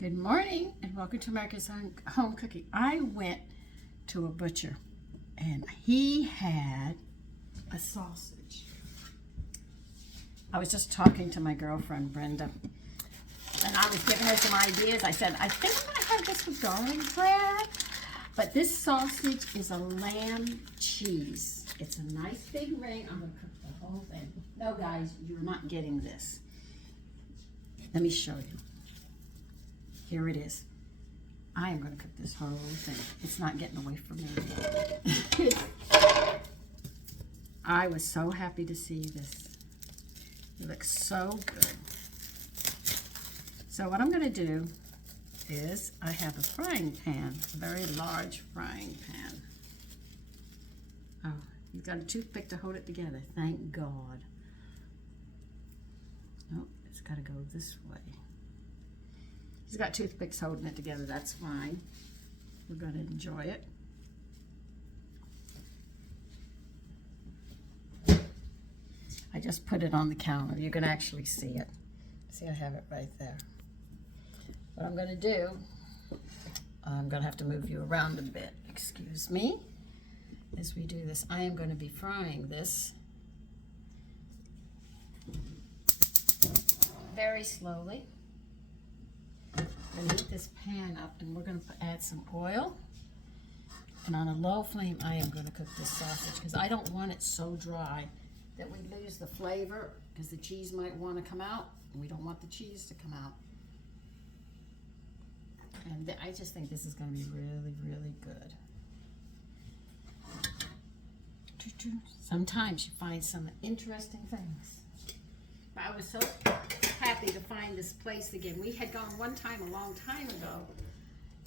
Good morning and welcome to America's Home Cooking. I went to a butcher and he had a sausage. I was just talking to my girlfriend Brenda and I was giving her some ideas. I said, I think I'm going to have this with garlic bread, but this sausage is a lamb cheese. It's a nice big ring. I'm going to cook the whole thing. No guys, you're not getting this. Let me show you. Here it is. I am going to cook this whole thing. It's not getting away from me. I was so happy to see this. It looks so good. So what I'm going to do is I have a frying pan, a very large frying pan. Oh, you've got a toothpick to hold it together. Thank God. Oh, it's got to go this way. He's got toothpicks holding it together. That's fine. We're going to enjoy it. I just put it on the counter. You can actually see it. See, I have it right there. What I'm going to do, I'm going to have to move you around a bit. Excuse me. As we do this, I am going to be frying this very slowly. I'm going to heat this pan up and we're going to add some oil. And on a low flame, I am going to cook this sausage because I don't want it so dry that we lose the flavor because the cheese might want to come out and we don't want the cheese to come out. And I just think this is going to be really, really good. Sometimes you find some interesting things. But I was so happy to find this place again. We had gone one time a long time ago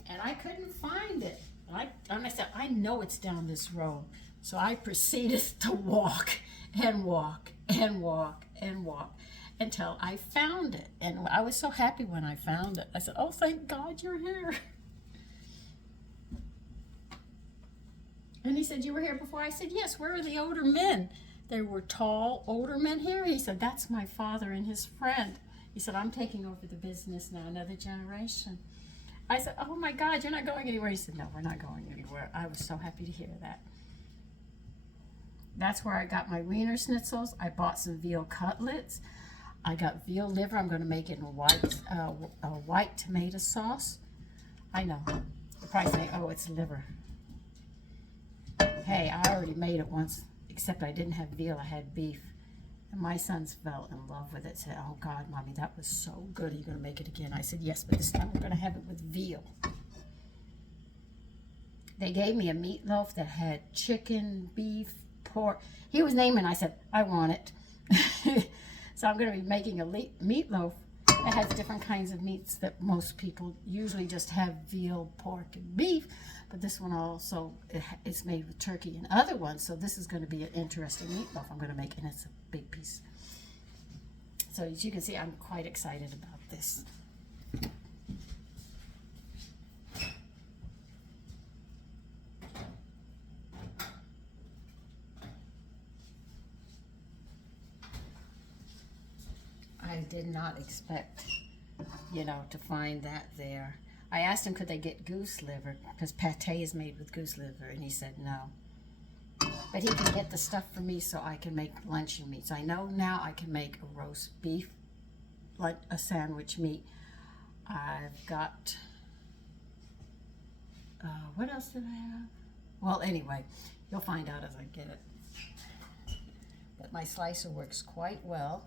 and I couldn't find it. I said, I know it's down this road. So I proceeded to walk and walk and walk and walk until I found it. And I was so happy when I found it. I said, oh, thank God you're here. And he said, you were here before? I said, yes, where are the older men? There were tall, older men here. He said, that's my father and his friend. He said, I'm taking over the business now, another generation. I said, oh my God, you're not going anywhere. He said, no, we're not going anywhere. I was so happy to hear that. That's where I got my wiener schnitzels. I bought some veal cutlets. I got veal liver. I'm going to make it in a white tomato sauce. I know. You're probably saying, oh, it's liver. Hey, I already made it once, except I didn't have veal. I had beef. And my sons fell in love with it. Said, oh God, Mommy, that was so good. Are you going to make it again? I said, yes, but this time we're going to have it with veal. They gave me a meatloaf that had chicken, beef, pork. He was naming. I said, I want it. So I'm going to be making a meatloaf that has different kinds of meats that most people usually just have veal, pork, and beef. But this one also is made with turkey and other ones. So this is going to be an interesting meatloaf I'm going to make, and it's a big piece. So as you can see, I'm quite excited about this. I did not expect, to find that there. I asked him, could they get goose liver? Because pate is made with goose liver, and he said no. But he can get the stuff for me so I can make luncheon meats. I know now I can make a roast beef, like a sandwich meat. I've got, what else did I have? Well, anyway, you'll find out as I get it. But my slicer works quite well.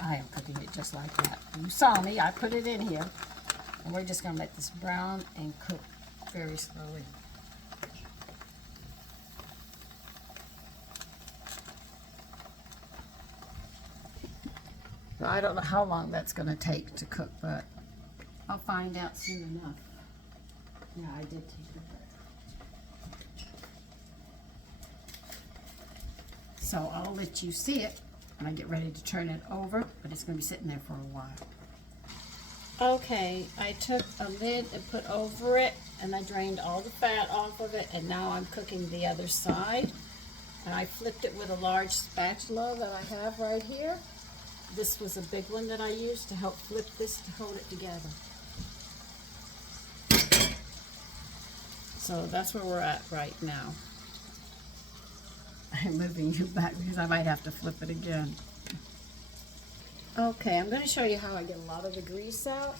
I am cooking it just like that. You saw me, I put it in here. And we're just gonna let this brown and cook very slowly. So I don't know how long that's gonna take to cook, but I'll find out soon enough. Yeah, I did take it. So I'll let you see it when I get ready to turn it over, but it's going to be sitting there for a while. Okay, I took a lid and put over it, and I drained all the fat off of it, and now I'm cooking the other side. And I flipped it with a large spatula that I have right here. This was a big one that I used to help flip this to hold it together. So that's where we're at right now. I'm moving you back because I might have to flip it again. Okay, I'm going to show you how I get a lot of the grease out.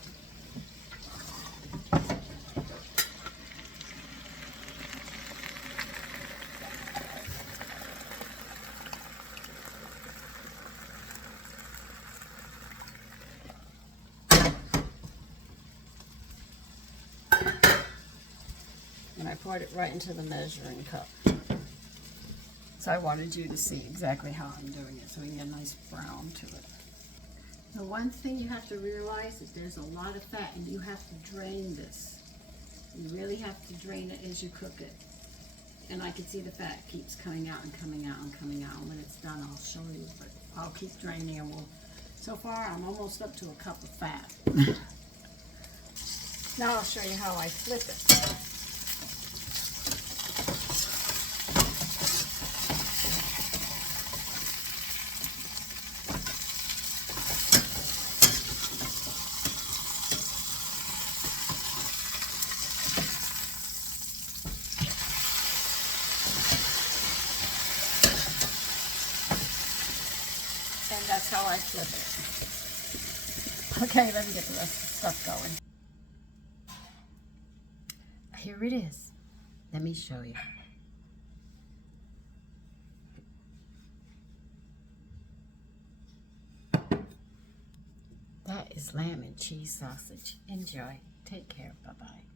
And I poured it right into the measuring cup. So I wanted you to see exactly how I'm doing it so we can get a nice brown to it. The one thing you have to realize is there's a lot of fat and you have to drain this. You really have to drain it as you cook it. And I can see the fat keeps coming out and coming out and coming out. And when it's done, I'll show you, but I'll keep draining and so far I'm almost up to a cup of fat. Now I'll show you how I flip it. And that's how I flip it. Okay, let me get the rest of the stuff going. Here it is. Let me show you. That is lamb and cheese sausage. Enjoy. Take care. Bye-bye.